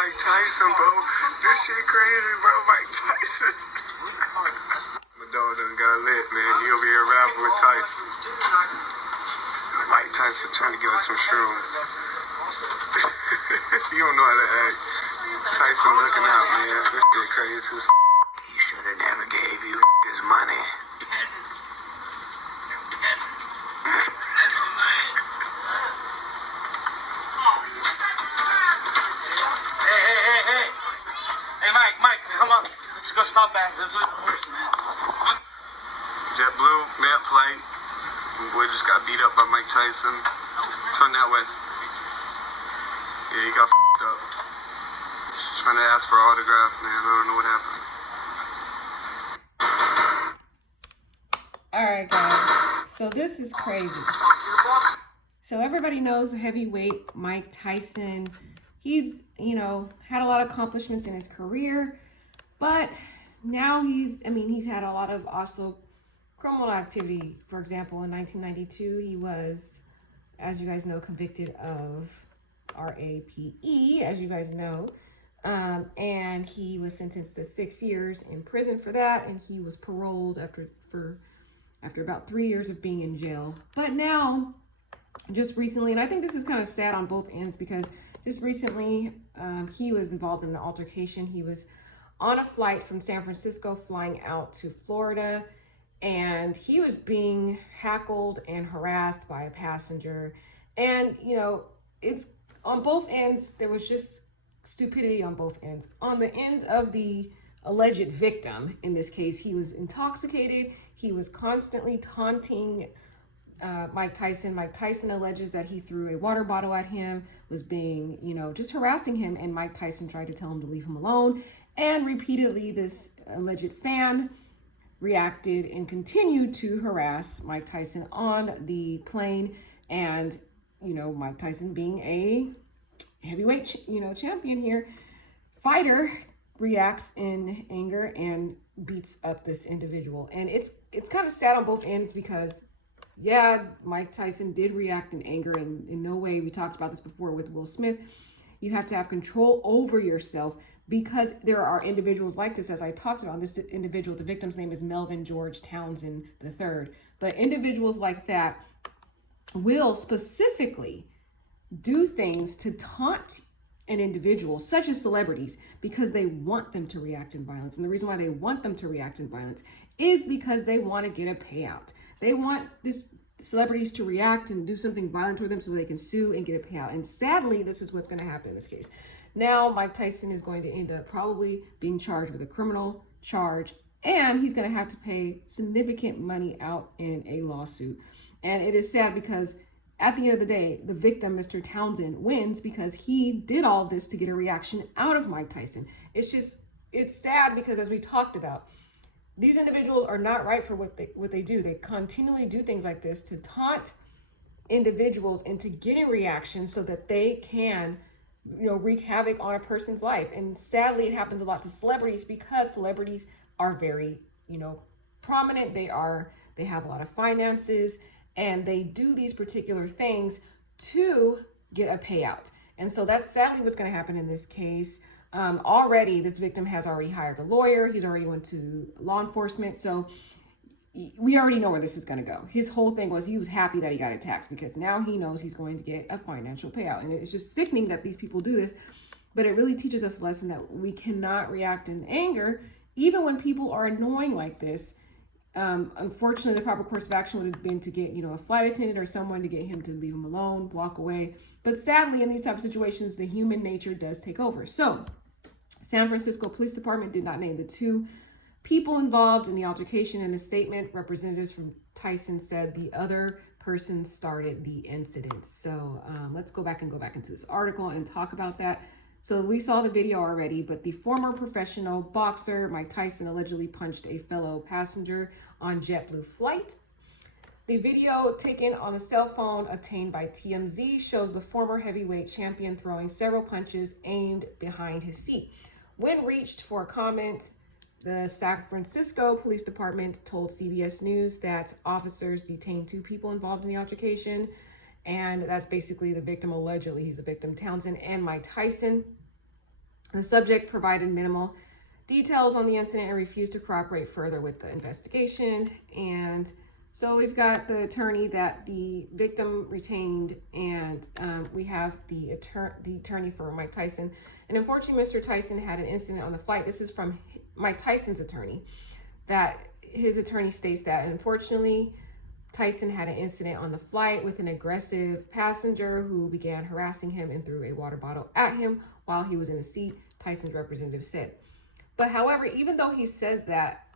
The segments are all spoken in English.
Mike Tyson, bro. This shit crazy, bro. Mike Tyson. My dog done got lit, man. He over here rapping with Tyson. Mike Tyson trying to give us some shrooms. You don't know how to act. Tyson looking out, man. This shit crazy. He should have never gave you his money. Hey, Mike, come on. Let's go stop back. Let's wait for horse, man. JetBlue, net flight. My boy just got beat up by Mike Tyson. Turn that way. Yeah, he got f***ed up. Just trying to ask for an autograph, man. I don't know what happened. All right, guys. So this is crazy. So everybody knows the heavyweight Mike Tyson. He's, had a lot of accomplishments in his career, but now he's had a lot of also criminal activity. For example, in 1992, he was, as you guys know, convicted of RAPE, as you guys know, and he was sentenced to 6 years in prison for that, and he was paroled after about 3 years of being in jail. But now, just recently, and I think this is kind of sad on both ends, because just recently he was involved in an altercation. He was on a flight from San Francisco flying out to Florida, and he was being heckled and harassed by a passenger. And, it's on both ends, there was just stupidity on both ends. On the end of the alleged victim, in this case, he was intoxicated. He was constantly taunting Mike Tyson. Mike Tyson alleges that he threw a water bottle at him, was being, just harassing him, and Mike Tyson tried to tell him to leave him alone. And repeatedly, this alleged fan reacted and continued to harass Mike Tyson on the plane. And, Mike Tyson being a heavyweight, champion here, fighter, reacts in anger and beats up this individual. And it's kind of sad on both ends, because yeah, Mike Tyson did react in anger, and in no way, we talked about this before with Will Smith, you have to have control over yourself, because there are individuals like this, as I talked about. This individual, the victim's name is Melvin George Townsend III. But individuals like that will specifically do things to taunt an individual, such as celebrities, because they want them to react in violence. And the reason why they want them to react in violence is because they want to get a payout. They want these celebrities to react and do something violent to them so they can sue and get a payout. And sadly, this is what's going to happen in this case. Now, Mike Tyson is going to end up probably being charged with a criminal charge, and he's going to have to pay significant money out in a lawsuit. And it is sad, because at the end of the day, the victim, Mr. Townsend, wins because he did all this to get a reaction out of Mike Tyson. It's sad, because as we talked about, these individuals are not right for what they do. They continually do things like this to taunt individuals into getting reactions so that they can, wreak havoc on a person's life. And sadly, it happens a lot to celebrities, because celebrities are very, prominent. They have a lot of finances, and they do these particular things to get a payout. And so that's sadly what's going to happen in this case. Already, this victim has already hired a lawyer. He's already went to law enforcement. So we already know where this is going to go. His whole thing was he was happy that he got attacked, because now he knows he's going to get a financial payout. And it's just sickening that these people do this, but it really teaches us a lesson that we cannot react in anger, even when people are annoying like this. Unfortunately, the proper course of action would have been to get, a flight attendant or someone to get him to leave him alone, walk away. But sadly, in these type of situations, the human nature does take over. So San Francisco Police Department did not name the two people involved in the altercation. In a statement, representatives from Tyson said the other person started the incident. So let's go back into this article and talk about that. So we saw the video already, but the former professional boxer Mike Tyson allegedly punched a fellow passenger on JetBlue flight. The video taken on a cell phone obtained by TMZ shows the former heavyweight champion throwing several punches aimed behind his seat. When reached for comment, the San Francisco Police Department told CBS News that officers detained 2 people involved in the altercation. And that's basically the victim, allegedly. He's the victim, Townsend and Mike Tyson. The subject provided minimal details on the incident and refused to cooperate further with the investigation. And so we've got the attorney that the victim retained, and we have the attorney for Mike Tyson. And unfortunately, Mr. Tyson had an incident on the flight. This is from Mike Tyson's attorney, that his attorney states that unfortunately, Tyson had an incident on the flight with an aggressive passenger who began harassing him and threw a water bottle at him while he was in a seat, Tyson's representative said. But however, even though he says that,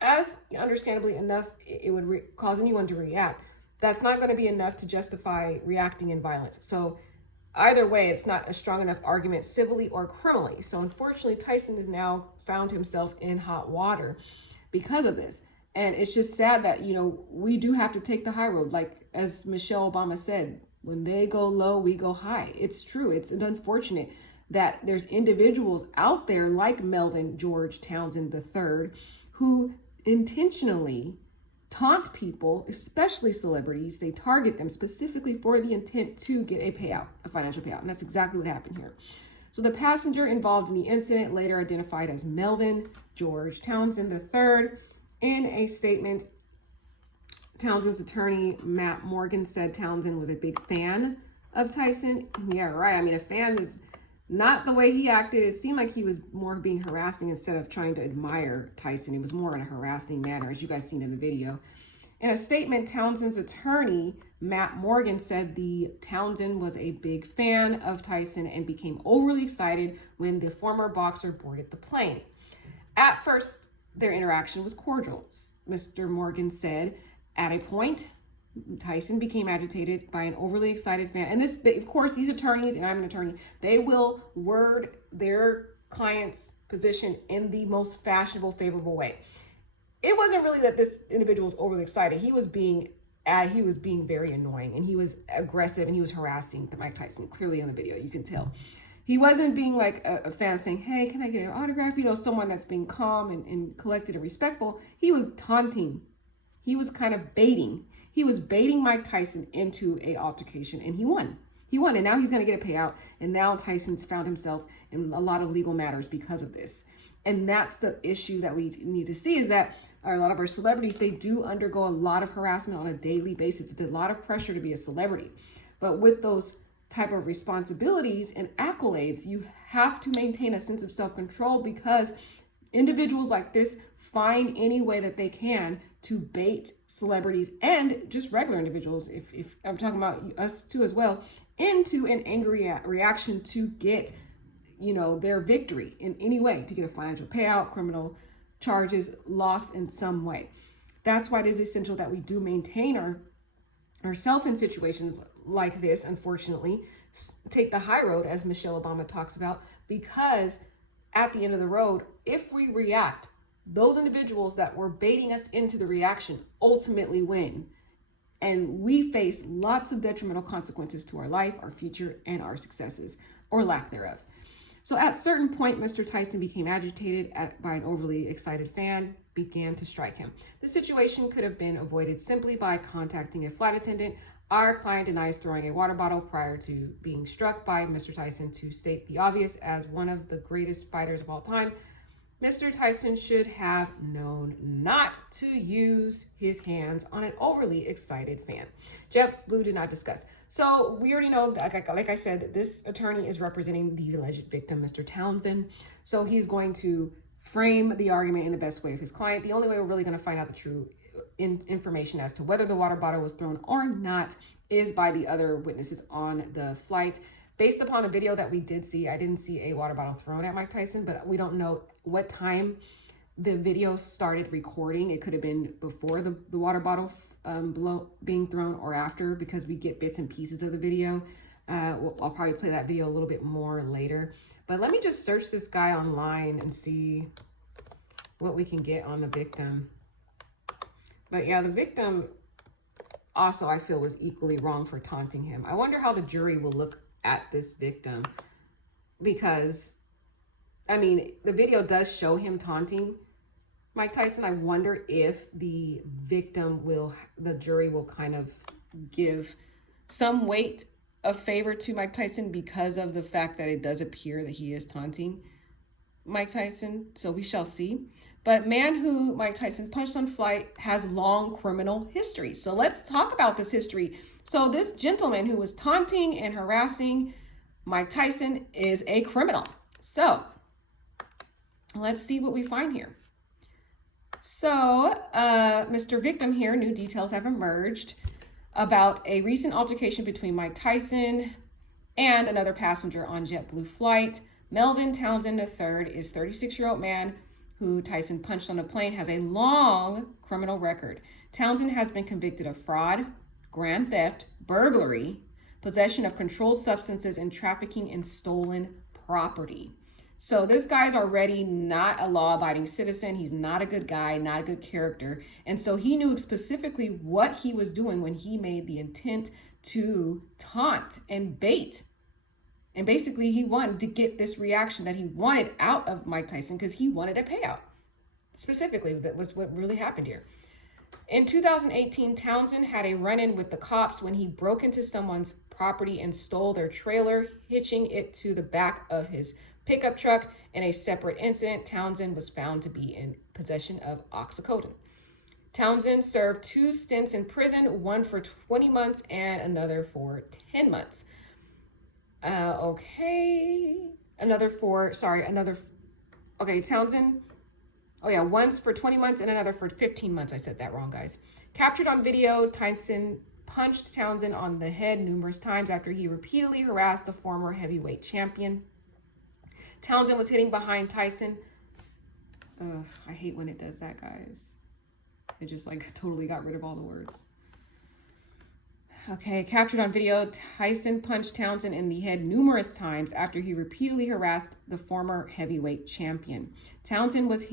as understandably enough, it would cause anyone to react, that's not going to be enough to justify reacting in violence. So either way, it's not a strong enough argument civilly or criminally. So unfortunately, Tyson has now found himself in hot water because of this. And it's just sad that, you know, we do have to take the high road. Like, as Michelle Obama said, when they go low, we go high. It's true. It's unfortunate that there's individuals out there like Melvin George Townsend III who intentionally taunt people, especially celebrities. They target them specifically for the intent to get a payout, a financial payout. And that's exactly what happened here. So the passenger involved in the incident, later identified as Melvin George Townsend III, in a statement, Townsend's attorney, Matt Morgan, said Townsend was a big fan of Tyson. Yeah, right. I mean, a fan is not the way he acted. It seemed like he was more being harassing instead of trying to admire Tyson. It was more in a harassing manner, as you guys seen in the video. In a statement, Townsend's attorney, Matt Morgan, said the Townsend was a big fan of Tyson and became overly excited when the former boxer boarded the plane. At first, their interaction was cordial, Mr. Morgan said. At a point, Tyson became agitated by an overly excited fan. And this, of course, these attorneys, and I'm an attorney, they will word their client's position in the most fashionable, favorable way. It wasn't really that this individual was overly excited. He was being very annoying, and he was aggressive, and he was harassing Mike Tyson. Clearly in the video, you can tell. He wasn't being like a fan saying, hey, can I get an autograph? You know, someone that's being calm and collected and respectful. He was taunting. He was kind of baiting. He was baiting Mike Tyson into a altercation, and he won. He won, and now he's going to get a payout. And now Tyson's found himself in a lot of legal matters because of this. And that's the issue that we need to see, is that a lot of our celebrities, they do undergo a lot of harassment on a daily basis. It's a lot of pressure to be a celebrity. But with those type of responsibilities and accolades, you have to maintain a sense of self-control, because individuals like this find any way that they can to bait celebrities and just regular individuals, if I'm talking about us too as well, into an angry reaction to get, you know, their victory in any way, to get a financial payout, criminal charges, loss in some way. That's why it is essential that we do maintain ourselves in situations like this. Unfortunately, take the high road, as Michelle Obama talks about, because at the end of the road, if we react, those individuals that were baiting us into the reaction ultimately win. And we face lots of detrimental consequences to our life, our future, and our successes, or lack thereof. So at a certain point, Mr. Tyson became agitated by an overly excited fan, began to strike him. The situation could have been avoided simply by contacting a flight attendant. Our client denies throwing a water bottle prior to being struck by Mr. Tyson. To state the obvious, as one of the greatest fighters of all time, Mr. Tyson should have known not to use his hands on an overly excited fan. JetBlue did not discuss. So we already know, like I said, this attorney is representing the alleged victim, Mr. Townsend. So he's going to frame the argument in the best way of his client. The only way we're really going to find out the true information as to whether the water bottle was thrown or not is by the other witnesses on the flight. Based upon the video that we did see, I didn't see a water bottle thrown at Mike Tyson, but we don't know what time the video started recording. It could have been before the water bottle being thrown or after, because we get bits and pieces of the video. I'll probably play that video a little bit more later. But let me just search this guy online and see what we can get on the victim. But yeah, the victim also, I feel, was equally wrong for taunting him. I wonder how the jury will look at this victim, because I mean, the video does show him taunting Mike Tyson. I wonder if the jury will kind of give some weight a favor to Mike Tyson because of the fact that it does appear that he is taunting Mike Tyson. So we shall see. But man who Mike Tyson punched on flight has long criminal history. So let's talk about this history. So this gentleman who was taunting and harassing Mike Tyson is a criminal. So let's see what we find here. So Mr. Victim here, new details have emerged about a recent altercation between Mike Tyson and another passenger on JetBlue flight. Melvin Townsend III is 36-year-old man who Tyson punched on a plane, has a long criminal record. Townsend has been convicted of fraud, grand theft, burglary, possession of controlled substances, and trafficking in stolen property. So this guy's already not a law-abiding citizen. He's not a good guy, not a good character. And so he knew specifically what he was doing when he made the intent to taunt and bait. And basically he wanted to get this reaction that he wanted out of Mike Tyson because he wanted a payout. Specifically, that was what really happened here. In 2018, Townsend had a run-in with the cops when he broke into someone's property and stole their trailer, hitching it to the back of his pickup truck. In a separate incident, Townsend was found to be in possession of oxycodone. Townsend served 2 stints in prison, one for 20 months and another for 10 months. Townsend. One's for 20 months and another for 15 months. I said that wrong, guys. Captured on video, Tyson punched Townsend on the head numerous times after he repeatedly harassed the former heavyweight champion. Townsend was hitting behind Tyson. I hate when it does that, guys. It just totally got rid of all the words. Okay, captured on video, Tyson punched Townsend in the head numerous times after he repeatedly harassed the former heavyweight champion. Townsend was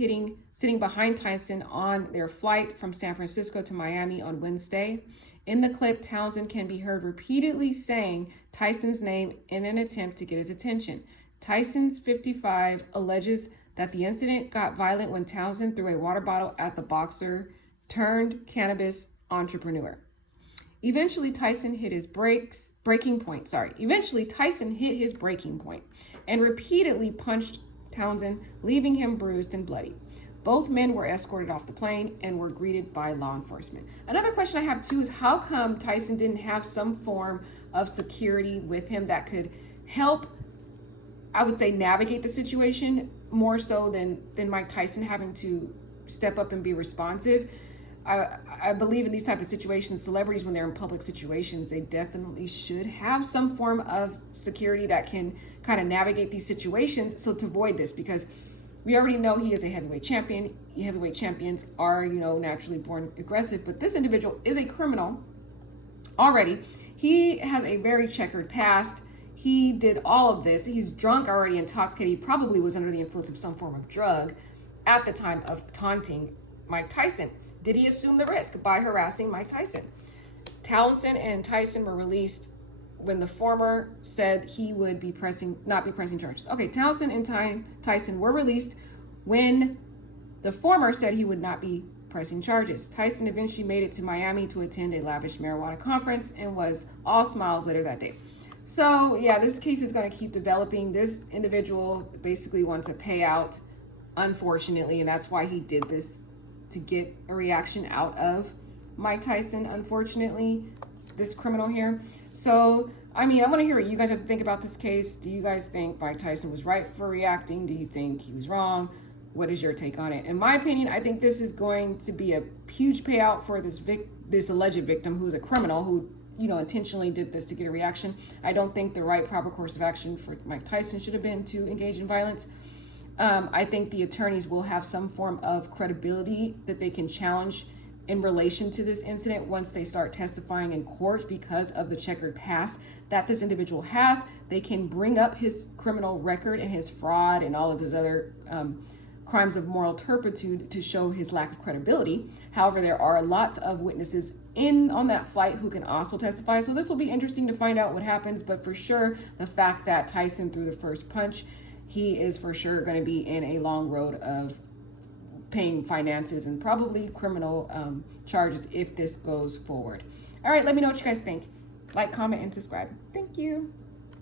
sitting behind Tyson on their flight from San Francisco to Miami on Wednesday. In the clip, Townsend can be heard repeatedly saying Tyson's name in an attempt to get his attention. Tyson's 55 alleges that the incident got violent when Townsend threw a water bottle at the boxer turned cannabis entrepreneur. Eventually, Tyson hit his breaking point and repeatedly punched Townsend, leaving him bruised and bloody. Both men were escorted off the plane and were greeted by law enforcement. Another question I have too is how come Tyson didn't have some form of security with him that could help, I would say, navigate the situation more so than Mike Tyson having to step up and be responsive. I believe in these type of situations, celebrities, when they're in public situations, they definitely should have some form of security that can kind of navigate these situations. So to avoid this, because we already know he is a heavyweight champion. Heavyweight champions are, naturally born aggressive, but this individual is a criminal already. He has a very checkered past. He did all of this. He's drunk, already intoxicated. He probably was under the influence of some form of drug at the time of taunting Mike Tyson. Did he assume the risk by harassing Mike Tyson? Townsend and Tyson were released when the former said he would not be pressing charges. Okay, Townsend and Tyson were released when the former said he would not be pressing charges. Tyson eventually made it to Miami to attend a lavish marijuana conference and was all smiles later that day. So yeah, this case is going to keep developing. This individual basically wants a payout, unfortunately, and that's why he did this, to get a reaction out of Mike Tyson, unfortunately, this criminal here. So, I want to hear what you guys have to think about this case. Do you guys think Mike Tyson was right for reacting? Do you think he was wrong? What is your take on it? In my opinion, I think this is going to be a huge payout for this alleged victim who's a criminal who, intentionally did this to get a reaction. I don't think the right proper course of action for Mike Tyson should have been to engage in violence. I think the attorneys will have some form of credibility that they can challenge in relation to this incident once they start testifying in court because of the checkered past that this individual has. They can bring up his criminal record and his fraud and all of his other crimes of moral turpitude to show his lack of credibility. However, there are lots of witnesses on that flight who can also testify. So this will be interesting to find out what happens. But for sure, the fact that Tyson threw the first punch, he is for sure going to be in a long road of paying finances and probably criminal charges if this goes forward. All right, let me know what you guys think. Like, comment, and subscribe. Thank you.